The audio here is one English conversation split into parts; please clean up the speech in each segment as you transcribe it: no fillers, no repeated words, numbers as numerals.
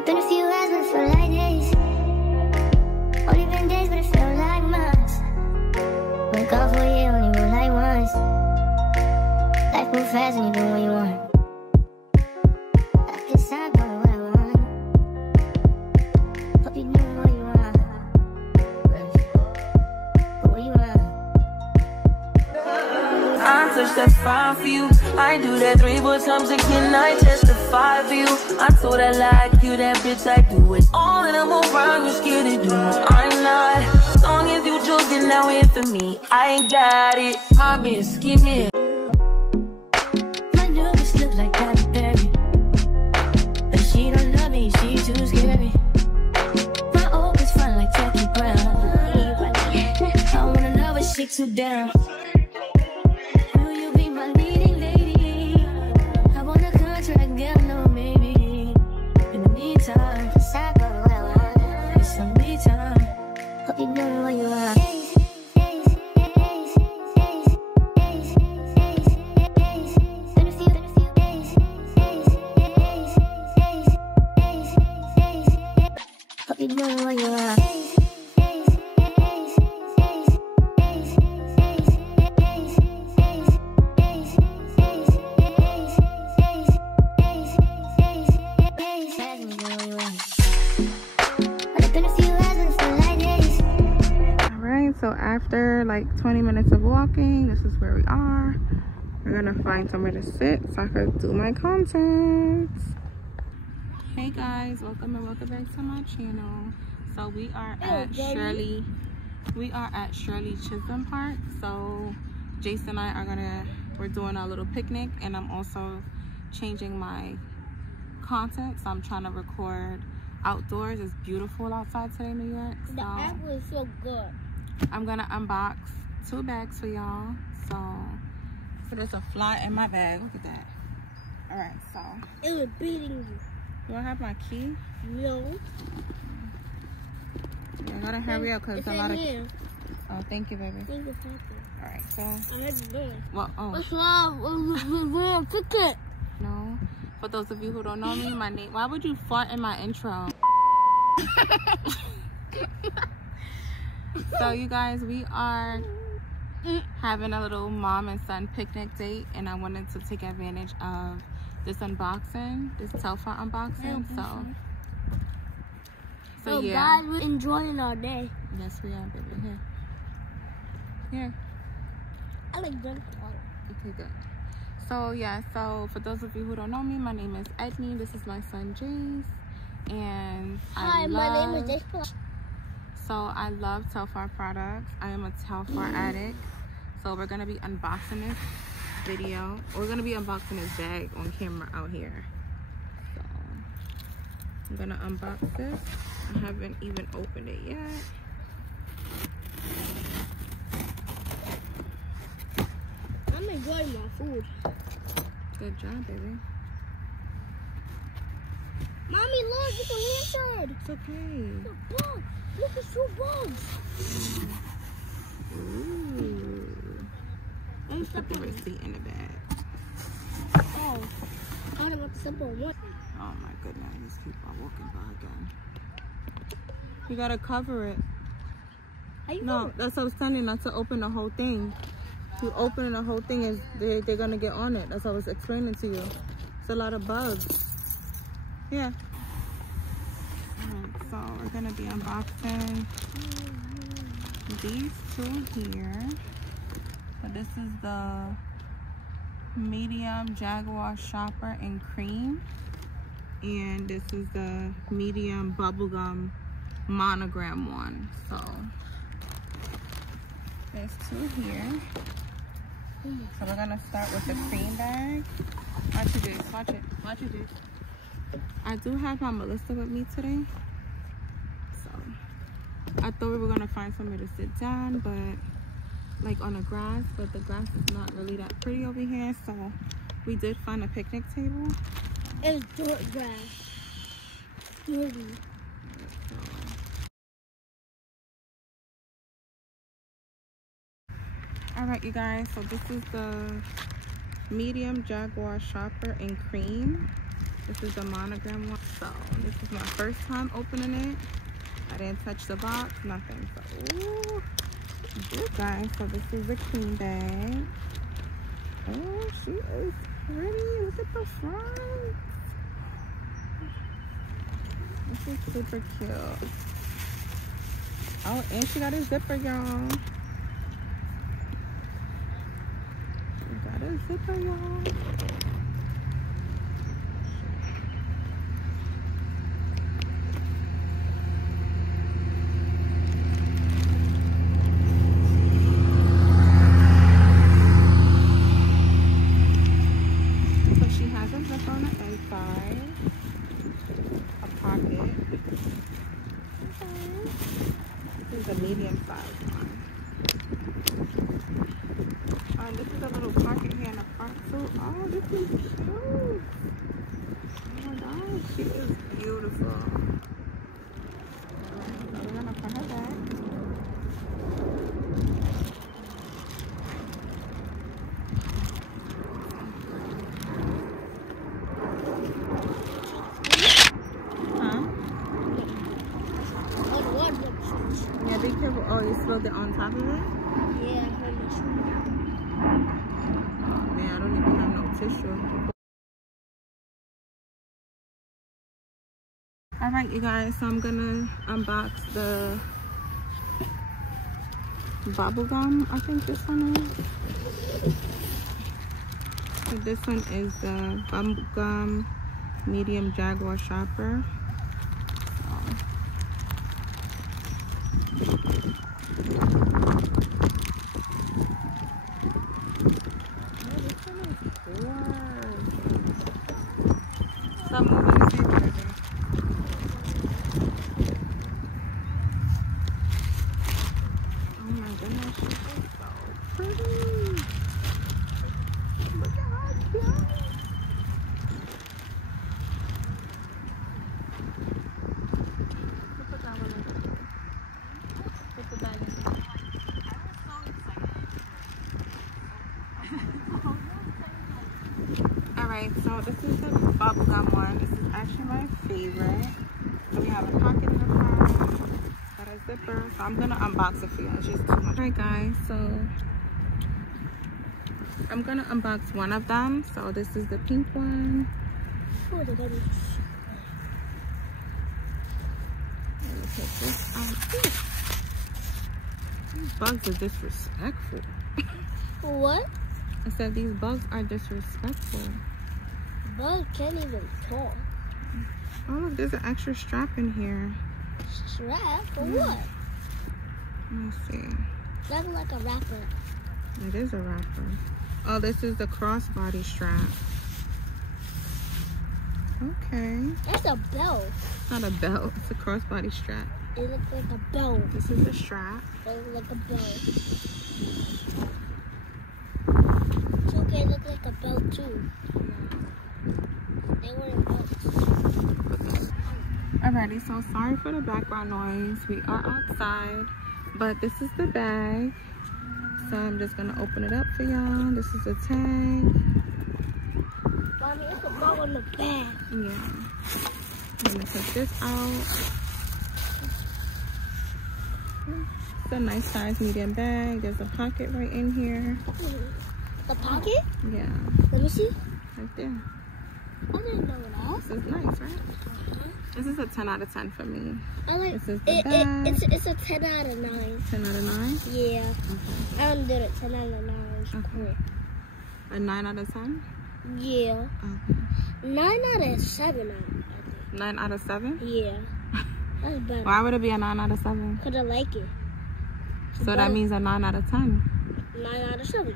It's been a few hours, but it feel like days. Only been days, but it feel like months. Been gone for a year, only go like once. Life move fast and you do what you want. I guess I'm doing what I want. Hope you doing what you want. What you want? I touch that's fine for you. I do that 3 4 times again. I testify for you. I told that like you, that bitch. I do it all and I'm around. You scared to do it. I'm not. As long as you joking now here for me, I ain't got it. My bitch, give me it. My nervous look like Halle Berry, but she don't love me. She too scary. My old is fun like Jackie Brown. I wanna know if she too down. So after like 20 minutes of walking, this is where we are. We're gonna find somewhere to sit so I can do my content. Hey guys, welcome back to my channel. So we are at Shirley Chisholm Park. So Jason and I we're doing a little picnic, and I'm also changing my content. So I'm trying to record outdoors. It's beautiful outside today in New York. So the apple is so good. I'm gonna unbox 2 bags for y'all. So there's a fly in my bag. Look at that. All right, so it was beating you. Do I have my key? No. Yeah, I gotta hurry up because a lot of. Here. Oh, thank you, baby. Thank you. All right, so. I had to do it. Well, oh. What's wrong? We're pick it. No. For those of you who don't know me, my name. Why would you fart in my intro? So you guys, we are having a little mom and son picnic date, and I wanted to take advantage of this unboxing, this TELFAR unboxing. So yeah. Guys, we're enjoying our day. Yes, we are, baby. Here. I like drink water. Okay, good. So yeah, so for those of you who don't know me, my name is Edney. This is my son Jace, and hi, my name is Jace. So I love TELFAR products. I am a TELFAR addict. So we're gonna be unboxing this video. We're gonna be unboxing this bag on camera out here. So I'm gonna unbox this. I haven't even opened it yet. I'm enjoying my food. Good job, baby. Mommy, look, it's a lantern. It's okay. It's a bug. Look, it's 2 bugs. Ooh. Put the receipt in the bag. Oh, I don't want to step on one. Oh my goodness, these people are walking by again. You gotta cover it. No, that's what I was telling you, not to open the whole thing. You open the whole thing, is they're gonna get on it. That's what I was explaining to you. It's a lot of bugs. Yeah. Alright, so we're gonna be unboxing these 2 here. So this is the medium Jaguar Shopper in cream, and this is the medium bubblegum monogram one. So there's 2 here. So we're gonna start with the cream bag. Watch it, dude. Watch it. Watch it, dude. I do have my Melissa with me today. So I thought we were gonna find somewhere to sit down, but like on the grass, but the grass is not really that pretty over here. So we did find a picnic table. It's dirt grass. Dirty. All right, you guys, so this is the medium Jaguar Shopper in cream. This is a monogram one. So this is my first time opening it. I didn't touch the box, nothing. So ooh, good guys. So this is the queen bag. Oh, she is pretty. Look at the front. This is super cute. Oh, and she got a zipper, y'all. She got a zipper, y'all. Medium size one. This is a little pocket here in the front too. Oh, this is cute. Oh my gosh, she is beautiful. So we're gonna put her back. Be careful. Oh, you spilled it on top of it? Yeah, I heard it. Oh man, I don't even have no tissue. Alright, you guys, so I'm gonna unbox the bubblegum, I think this one is. So this one is the bubblegum medium Jaguar shopper. Stop moving the paper, baby. Oh my goodness, she's so pretty. Look at her cute. Put that one in there. Put the bag in there. Alright, so this is the bubblegum one. This is actually my favorite. So we have a pocket in the front, got a zipper. So I'm gonna unbox it for you. It's just too much. Alright guys, so I'm gonna unbox one of them. So this is the pink one. Oh, the baby. Let me take this out. These bugs are disrespectful. What? I said these bugs are disrespectful. Bug can't even talk. Oh look, there's an extra strap in here. Strap? For what? Let me see. That looks like a wrapper. It is a wrapper. Oh, this is the crossbody strap. Okay. That's a belt. It's not a belt, it's a crossbody strap. It looks like a belt. This is the strap. It looks like a belt. It's okay, it looks like a belt too. They wear belts. Alrighty, so sorry for the background noise. We are outside, but this is the bag. So I'm just gonna open it up for y'all. This is a tag. Mommy, it's a ball in the bag. Yeah. I'm gonna take this out. It's a nice size medium bag. There's a pocket right in here. The pocket? Yeah. Let me see. Right there. I didn't know that. This is nice, right? This is a 10 out of 10 for me. I like This is the bag. It's a 10 out of 9. 10 out of 9? Yeah. Okay. I don't do it 10 out of 9. Okay. A 9 out of 10? Yeah. Okay. 9 out of 7. I think. 9 out of 7? Yeah. That's better. Why would it be a 9 out of 7? Because I like it. It's So better. that means a 9 out of 10. 9 out of 7.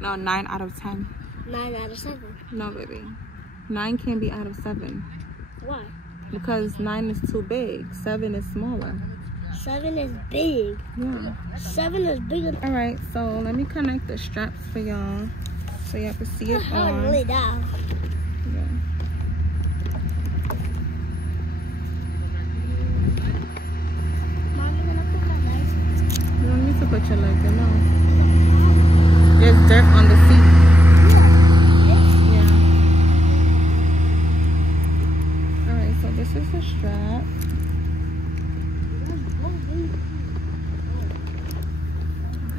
No, 9 out of 10. 9 out of 7. No, baby. 9 can't be out of 7. Why? Because 9 is too big. 7 is smaller. 7 is big. Yeah. 7 is bigger. Alright, so let me connect the straps for y'all so y'all can see it I on. really down. Yeah. Mom, you're gonna put my legs. You don't need to put your leg in, no. There's dirt on the seat. Yeah. this is the strap.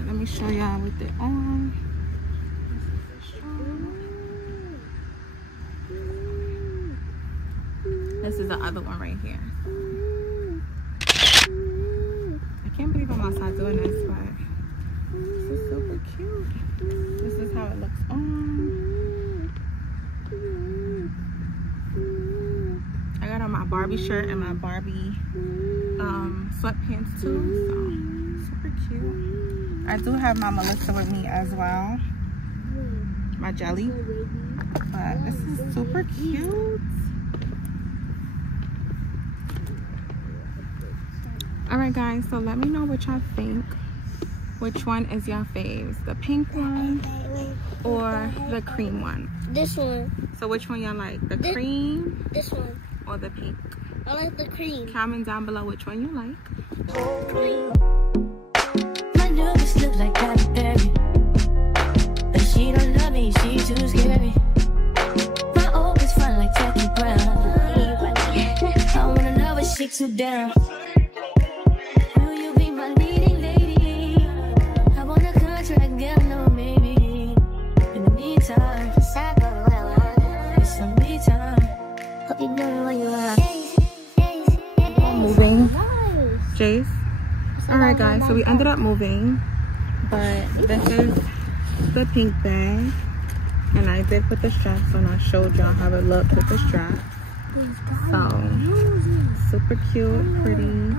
Let me show y'all with it on. This is the other one right here. I can't believe I'm outside doing this, but this is super cute. This is how it looks on. I got on my Barbie shirt and my Barbie sweatpants too, so super cute. I do have my Melissa with me as well, my jelly, but this is super cute. Alright guys, so let me know what y'all think. Which one is your faves? The pink one or the cream one? This one. So which one y'all like? The cream? This one. Or the pink? I like the cream. Comment down below which one you like. My nose look like Halle Berry, but she don't love me, she too scary. My old is fun like Jackie Brown. I wanna know what shakes you down. Will you be my leading lady? I want a contract, girl, no maybe. In the meantime, it's some me time. Hope you doing what you want. Moving. Jace. Alright guys, so we ended up moving, but this is the pink bag, and I did put the straps on. I showed y'all how it looked with the straps. So super cute, pretty.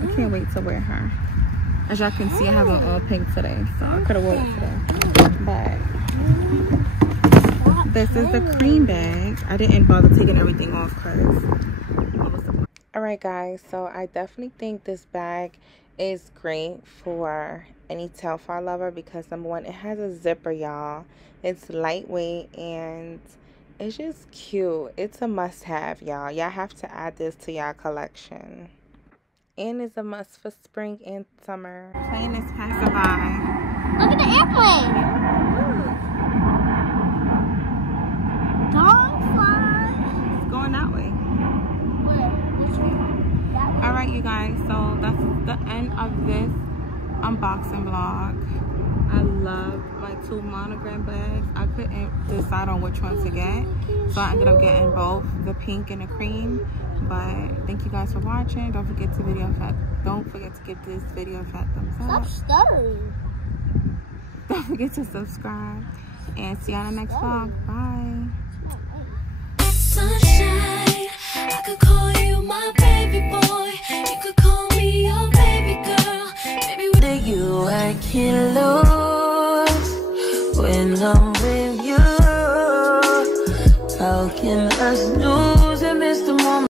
I can't wait to wear her. As y'all can see, I have on all pink today, so I could have worn it today. But this is the cream bag. I didn't bother taking everything off because alright guys, so I definitely think this bag is great for any TELFAR lover because number one, it has a zipper, y'all. It's lightweight and it's just cute. It's a must-have, y'all. Y'all have to add this to y'all collection. And it's a must for spring and summer. Plane is passing by. Look at the airplane. Don't fly. It's going that way. Alright you guys, so that's the end of this unboxing vlog. I love my two monogram bags. I couldn't decide on which one to get, so I ended up getting both, the pink and the cream. But thank you guys for watching. Don't forget to give this video a fat thumbs up. Stop stuttering. Don't forget to subscribe and see you on the next vlog. Bye. Sunshine, I could call you my baby boy. You could call me your baby girl. Baby, with you I can lose when I'm with you. How can us lose?